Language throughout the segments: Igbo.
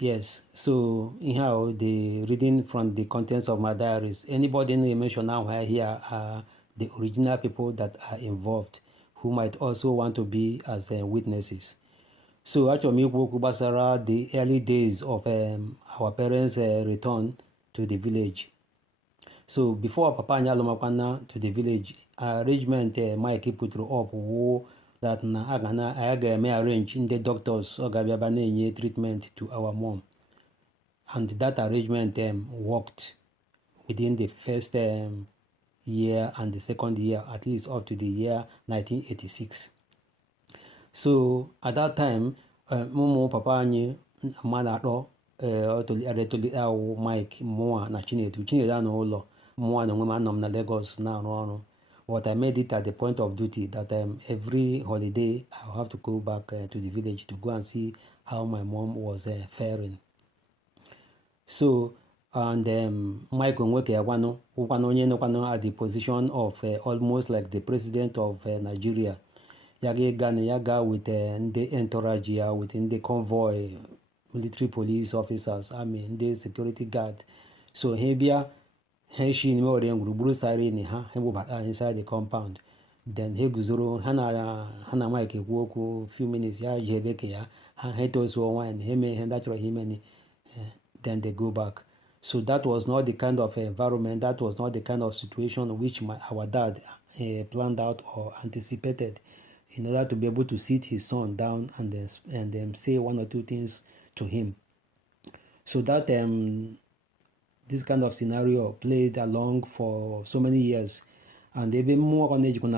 Yes, so anyhow, the reading from the contents of my diaries, anybody in the mention now here are the original people that are involved who might also want to be as witnesses. So actually, m ikwu okwu gbasara the early days of our parents' return to the village. So before Papa anyị alụmakwana to the village, arrangement Mike pụtụrụ up wụ that na anyị ga-eme arrange ndị doctors ọ ga-abịaba na-enye treatment to our mom. And that arrangement worked within the first year and the second year, at least up to the year 1986. So at that time, ụmụ papa anyị mmadụ atọ etoli awụ Mike, mụnwa na Chinedu anọ ụlọ, mụnwa na onwe m anọ m na Lagos na-arụ ọrụ. But I made it at the point of duty that every holiday I'll have to go back to the village to go and see how my mom was faring. So, and Mike Onweke Awano, onye nọkwanụ at the position of almost like the president of Nigeria. Yaga with the entourage ya, with the convoy, military police officers, the security guard. So she gburugburu siren ha bubata inside the compound. Then he guzoro hana Mike ekwu okwu few minutes ya ji ebeke ya ha tozuo wine heme ihe ndachọrọ himeni. Then they go back. So that was not the kind of environment, that was not the kind of situation which our dad planned out or anticipated in order to be able to sit his son down and say one or two things to him. So that this kind of scenario played along for so many years. And even more on age on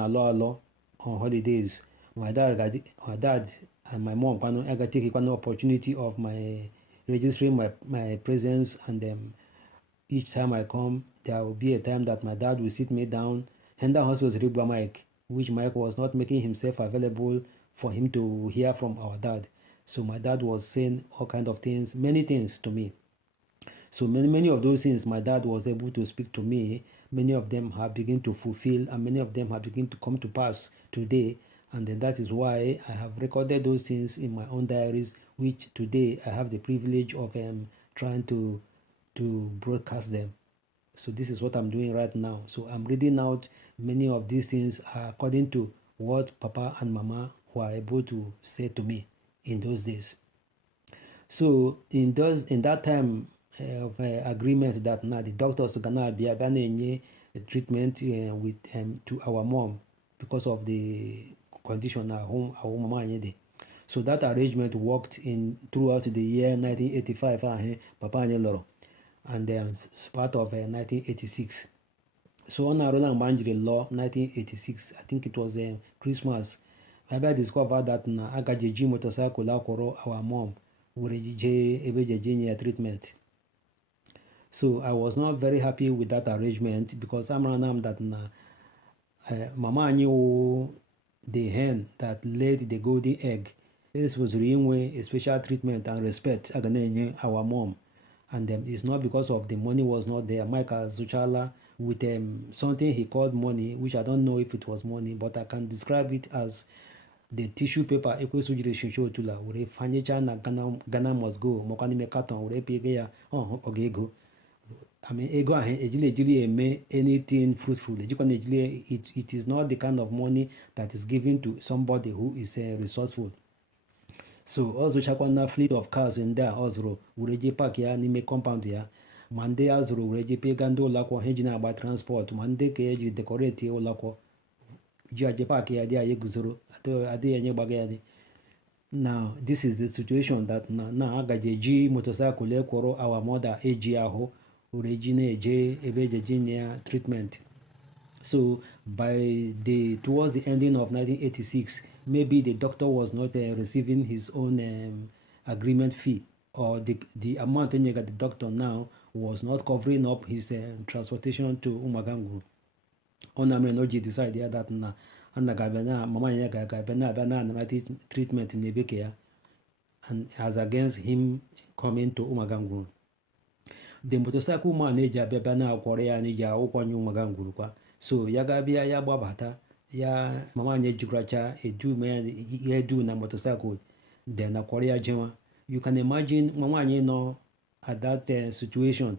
holidays. My dad and my mom I got take one opportunity of my registering my presence, and each time I come, there will be a time that my dad will sit me down, hand down hospital to Mike, which Mike was not making himself available for him to hear from our dad. So my dad was saying all kinds of things, many things to me. So many of those things my dad was able to speak to me, many of them have begun to fulfill, and many of them have begun to come to pass today. And then that is why I have recorded those things in my own diaries, which today I have the privilege of trying to broadcast them. So this is what I'm doing right now. So I'm reading out many of these things according to what Papa and Mama were able to say to me in those days. So in that time of agreement that now the doctors are gonna be a treatment with to our mom because of the condition at home our mama. So that arrangement worked in throughout the year 1985 Papa Loro, and then part of 1986. So on Roland Banjiri law 1986, I think it was Christmas, I discovered that na agajeji motorcycle akworo our mom were ebe treatment. So I was not very happy with that arrangement because I'm running that na mama knew the hen that laid the golden egg. This was really a special treatment and respect our mom. And it's not because of the money was not there. Michael Zuchala with something he called money, which I don't know if it was money, but I can describe it as the tissue paper ekwesujiri shisho tula were fanyecha na Ghana must go mokani mekaton were pege ya ogego. I mean ego ejili eme anything fruitful. It is not the kind of money that is given to somebody who is resourceful. So also chakwana fleet of cars in there ozro ureje park ya n'ime compound ya ma ndị azụrụ ureje pega ndị ụlọakwụkwọ ha ji na-agba transport ma ndị ka eji decorate ụlọakwụkwọ ji aje park ya dị anyị guzoro adịghị enye gbaga ya dị. Now this is the situation that na agaje ji motorcycle ekworo our mother eji ahụ ureji na-eje ebe ejeje nye ya treatment. So towards the ending of 1986, maybe the doctor was not receiving his own agreement fee, or the amount the doctor now was not covering up his transportation to Umaganguru. Onamenoji decided that na mama na treatment in Ebekea, and as against him coming to Umaganguru. The motorcycle man eji abịaba na-akwọrọ ya n'iji akwụkwọ Umaganguru kwa. So ya ga-abịa ya gbabata ya mama anyị ejikwacha edu na motorcycle then akwọrọ ya jewa you can imagine nwa nwaanyị nọ at that situation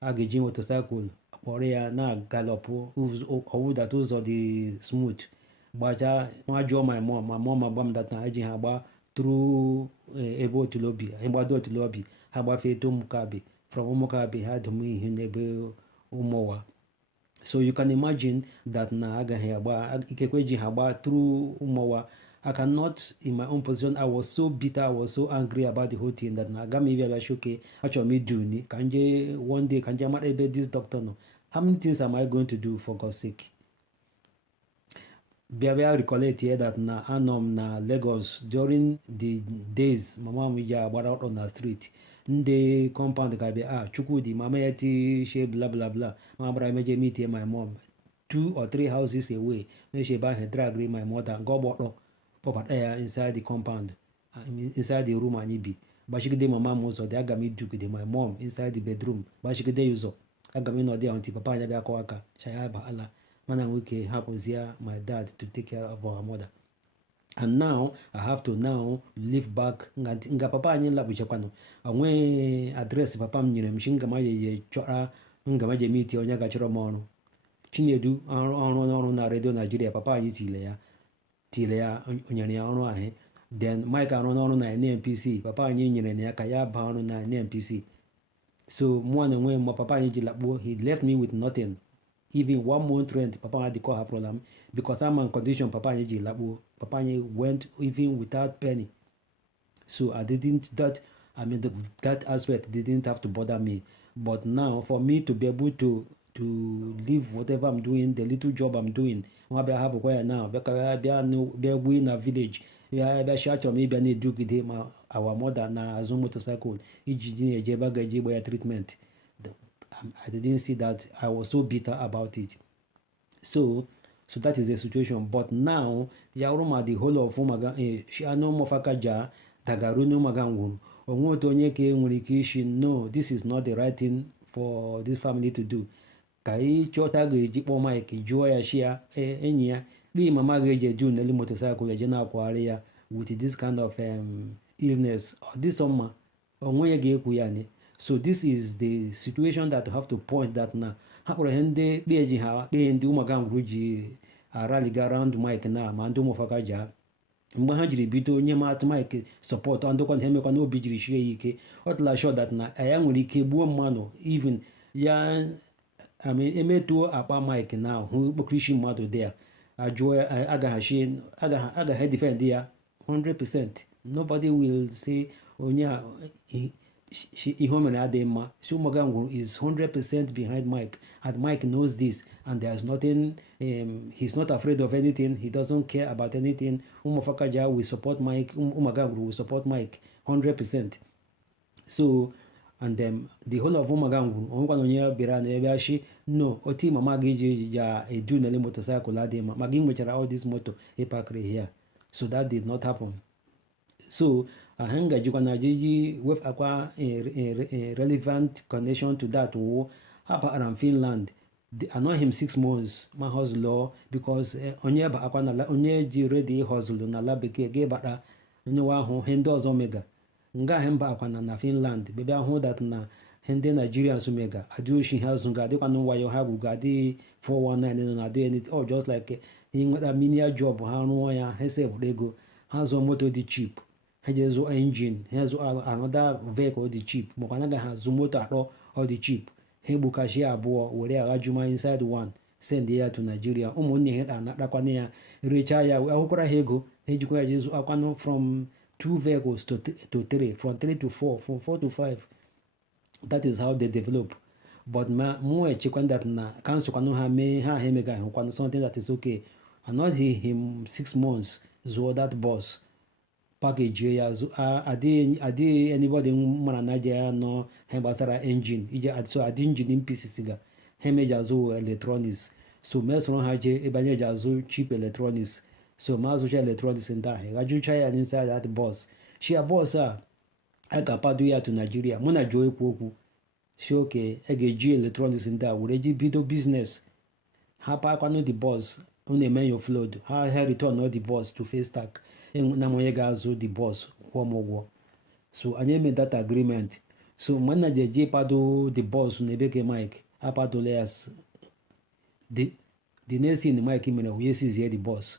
a ga-eji motorcycle kpọrọ ya na galọpụ ọwụ that ụzọ dị smooth gbacha nwa jụọ my mom agba m that na eji ha agba tru ebe otulobi ịgbado otulobi ha gbafee to ụmụkabi from ụmụkabi ha dum ihe n'ebe ụmụwa. So you can imagine that na agaghị agba ikekwe ji ha agba through ụmụwa. I cannot, in my own position, I was so bitter, I was so angry about the whole thing that na aga m ebe abịa achọrọ m idu ni ka nje one day ka nje mara ebe this doctor nọ. How many things am I going to do for God's sake? Bịa recollect here that na anọ m na Lagos during the days mama m ji agbara ọtọ na street ndị compound ka bịa Chukwudi mama ya ti she bla bla bla ma gbara meje meet my mom 2 or 3 houses away na she ba he drag my mother nke ọgbọtọ kpọbata ya inside the compound, inside the room anyị bi gbachigide mama m ụzọ dị aga m idugide my mom inside the bedroom gbachigide ya ụzọ aga m ịnọdụ ya ntị papa anya bịa kọwa aka shaya baala mana nwoke hapụzie my dad to take care of our mother. And now I have to now live back nga papa anyị lapụchakwanụ onwe adreesị papa m nyere m chi ngama ye chọra ngama je meet onye gachọrọ m ọrụ Chinedu ọrụ na redio Nigeria papa anyị tile ya nyere ya ọrụ ahụ. Then Mike arụ n'ọrụ na NNPC papa anyị nyere ya ka ya baa ọrụ na NNPC. So mụ na enwe papa anyị ji lakpuo, he left me with nothing. Even 1 month rent papa anyị dịkọ hapụrụla m because I'm on condition papa anyị ji lakpuo. Papa anyị went even without penny. So that aspect didn't have to bother me. But now for me to be able to leave whatever I'm doing, the little job I'm doing, nwa bịa hapụkwa ya now bịa gbuo na village ya bịa shachọ m ịbịa na-edugide ma our mother na azụ motorcycle iji ji na-eje ebe a ga-eji gba ya treatment. I didn't see that. I was so bitter about it. So that is the situation. But now yaruma the whole of ụmaga anụ mọfaka ja dagaru n'ụmaga ngwuru onwe otu onye ka nwere ike ishi no, this is not the right thing for this family to do. Ka ị chọta ga-eji kpọọ Mike jụọ ya shi ya enyi ya kpii mama ga-eji eju n'elu motorcycle eje na-akwagharị ya with this kind of illness or this ọma onwe ya ga-ekwu ya ni. So this is the situation that have to point that na ha kpọrọ ihe ndị kpee ji ha kpee ndị ụmụaka ngwuru ji araliga around Mike na ma ndị ụmụfaka ji ha mgbe ha jiri bido onye matụ Mike support ndụkwa ha emekwa na obi jiri shie ya ike ọ tụla sure that na ya nwere ike gbuo mmadụ even ya emetuo akpa Mike na hụ kpokrishi mmadụ dị ya ajụọ agaghị defend ya 100%. Nobody will say onye ihe o mere adịghị mma. So Umagangwu is 100% behind Mike and Mike knows this and there's nothing, he's not afraid of anything, he doesn't care about anything. Umafakaja will support Mike, Umagangwu will support Mike 100%. So and the whole of Umagangwu onwekwana onye bịara na ebe ashi no oti mama gị ya edu n'ele motorcycle adịghị mma ma gị nwechara all this motor ịpakịrị here. So that did not happen. So ahanga jikwana jiji with akwa a relevant connection to that wo hapa around Finland. They annoy him 6 months ma hustle because onye ba akwa na onye ji ready hustle na la bekee ge bata onye wa ahụ ndị ọzọ mega nga hemba akwa na Finland bebe ahụ that na ndị Nigerians mega adioshi ha zunga dịkwa no wayo ha bụ gadi 419 na dey it all just like inweta mini job ha rụọ ya ha save ego ha zụọ moto dị cheap ha jezo engine ha zụọ another vehicle dị cheap makwa na ga ha zụ moto atọ ọ dị cheap ha egbukachi abụọ were agha juma inside one send ya to Nigeria ụmụnne ha na-atakwana ya recha ya akwụkwara ha ego ha ejikwa ya jezu akwanụ from 2 vehicles to 3, from 3 to 4, from 4 to 5. That is how they develop. But more echekwa that na cancel kwanu ha mee ha emega kwanu something that is okay. Another him 6 months zo that boss package ya zo adi anybody mana Nigeria no he gbasara engine ije so adi engine pieces ga he meja zo electronics. So mesoro ha je ebanye ja zo cheap electronics. So mazucha electronics nda he gajucha ya inside that boss. She a boss a ga-apado ya to Nigeria mụ na Joe ekwu okwu si oke ga-eji electronics ndị a were ji bido business ha pakwanụ the boss ọ na-eme yo flood ha return all the boss to face stack na onye ga-azụ the boss kwụọ m ụgwọ. So anyị made that agreement. So mgbe nna ji eje ịkpado the boss na ebe ke Mike akpadola ya the next thing Mike mere wee sizie the boss.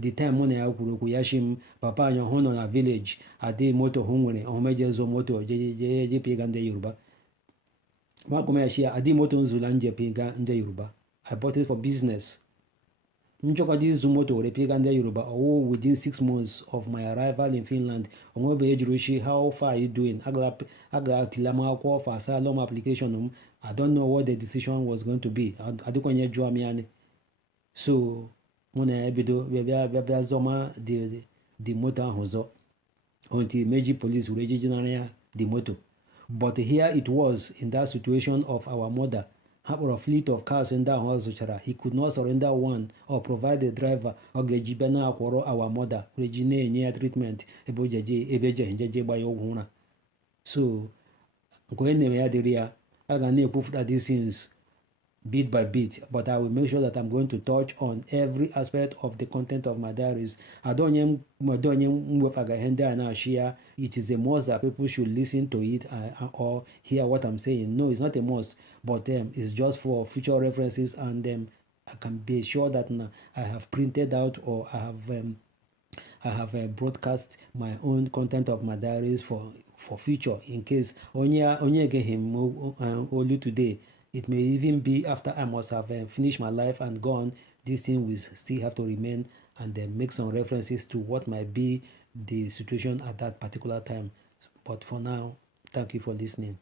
The time mụ na ya kwuru okwu ya shi m papa anyị ọhụ nọ na village adị moto hụ nwere ọhụmeje zo moto jeje pịga ndị Yoruba. Makụm ya shi ya adị moto nzula nje pịga ndị Yoruba. I bought it for business. Nchọkọta izu moto were pịga ndị Yoruba ọwụ within 6 months of my arrival in Finland. Onwebe ejuru shi how far are you doing? Agara tila m akwụkwọ for asylum application m. I don't know what the decision was going to be. Adịkwenye jụọ m ya ni. So mụ na ya bido bịa zọma the moto ahụ zọ until meji police were ejijinara ya the moto. But here it was in that situation of our mother. Ha kpọrọ fleet of cars ndị ahụ ọ zụchara. He could not surrender one or provide a driver ọ ga-eji bịa na-akwọrọ our mother were ji na-enye ya treatment ebe ejeghị njeje gba ya ụgwọ ụra. So nke onye na-eme ya dịrị ya a ga na-ekwufuta these things bit by bit, but I will make sure that I'm going to touch on every aspect of the content of my diaries. Adonye mwefaga hende ana share. It is a must that people should listen to it or hear what I'm saying. No, it's not a must, but it's just for future references, and I can be sure that I have printed out or I have broadcast my own content of my diaries for future in case onye get him only today. It may even be after I must have finished my life and gone. This thing will still have to remain and then make some references to what might be the situation at that particular time. But for now, thank you for listening.